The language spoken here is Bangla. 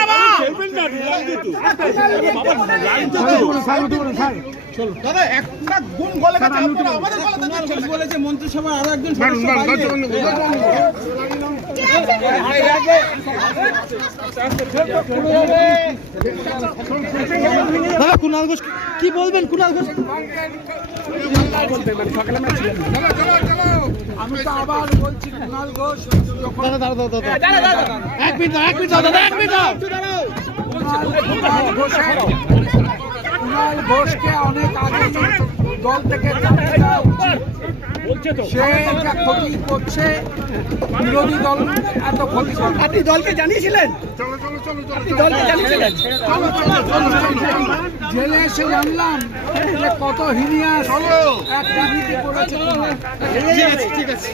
না দাদা একটা গুণ বলে গেছে আপনারা আমাদের বলে দিচ্ছেন বলেছে মন্ত্রিসভার আরও একজন দাদা কুণাল ঘোষ কি বলবেন কুণাল ঘোষ? আমি তো আবার বলছি কুণাল ঘোষ দাদা দাদা দাদা এক মিনিট এক মিনিট দাদা এক মিনিট কুণাল ঘোষকে অনেক আগে দল থেকে। সে যা ক্ষতি করছে বিরোধী দল এত ক্ষতি করছে। আপনি দলকে জানিয়েছিলেন? আপনি দলকে জানিয়েছিলেন? জেলে এসে জানলাম যে কত হিনিয়াস এক রাজনীতি করেছে। কুণাল। ঠিক আছে ঠিক আছে।